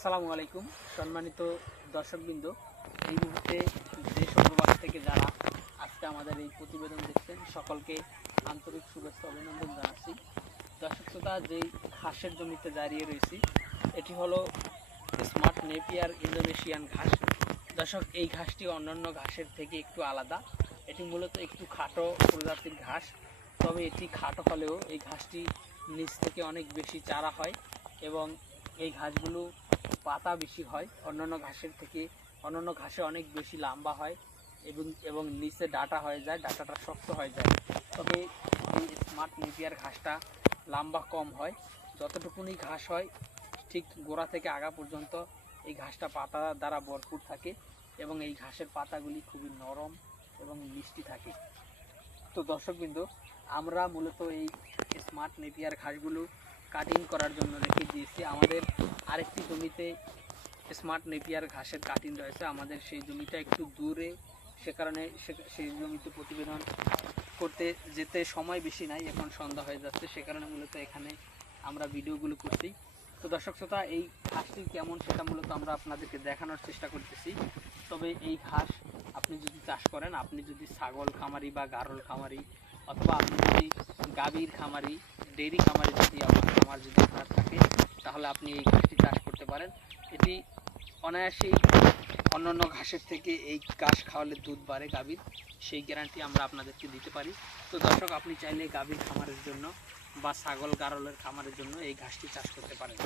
আসসালামু আলাইকুম, সম্মানিত দর্শকবৃন্দ। এই মুহূর্তে দেশ প্রবাস থেকে যারা আজকে আমাদের এই প্রতিবেদন দেখছেন, সকলকে আন্তরিক শুভেচ্ছা, অভিনন্দন জানাচ্ছি। দর্শক শ্রোতা, যেই ঘাসের জমিতে দাঁড়িয়ে রয়েছি, এটি হলো স্মার্ট নেপিয়ার ইন্দোনেশিয়ান ঘাস। দর্শক, এই ঘাসটি অন্যান্য ঘাসের থেকে একটু আলাদা। এটি মূলত একটু খাটো প্রজাতির ঘাস, তবে এটি খাটো হলেও এই ঘাসটি নিচ থেকে অনেক বেশি চারা হয় এবং এই ঘাসগুলো পাতা বেশি হয়, অন্যান্য ঘাসের থেকে। অন্যান্য ঘাসে অনেক বেশি লম্বা হয় এবং এবং নিচে ডাটা হয়ে যায়, ডাটাটা শক্ত হয়ে যায়। তবে এই স্মার্ট নেপিয়ার ঘাসটা লম্বা কম হয়। যতটুকুনি ঘাস হয়, ঠিক গোড়া থেকে আগা পর্যন্ত এই ঘাসটা পাতা দ্বারা ভরপুর থাকে এবং এই ঘাসের পাতাগুলি খুবই নরম এবং মিষ্টি থাকে। তো দর্শকবৃন্দ, আমরা মূলত এই স্মার্ট নেপিয়ার ঘাসগুলো কাটিং করার জন্য রেখে দিয়েছি। আমাদের আরেকটি জমিতে স্মার্ট নেপিয়ার ঘাসের কাটিং রয়েছে। আমাদের সেই জমিটা একটু দূরে, সে কারণে সেই জমিতে প্রতিবেদন করতে যেতে সময় বেশি নাই, এখন সন্ধ্যা হয়ে যাচ্ছে, সে কারণে মূলত এখানে আমরা ভিডিওগুলো করছি। তো দর্শক শ্রোতা, এই ঘাসটি কেমন সেটা মূলত আমরা আপনাদেরকে দেখানোর চেষ্টা করতেছি। তবে এই ঘাস আপনি যদি চাষ করেন, আপনি যদি ছাগল, খামারি বা গারল খামারি অথবা আপনি যদি গাভীর খামারি, ডেইরি খামারি যদি আপনার খামার যদি আপনার থাকে, তাহলে আপনি এই ঘাসটি চাষ করতে পারেন। এটি অনায়াসেই অন্যান্য ঘাসের থেকে এই ঘাস খাওয়ালে দুধ বাড়ে গাভীর, সেই গ্যারান্টি আমরা আপনাদেরকে দিতে পারি। তো দর্শক, আপনি চাইলে গাভীর খামারের জন্য বা ছাগল, গারলের খামারের জন্য এই ঘাসটি চাষ করতে পারেন।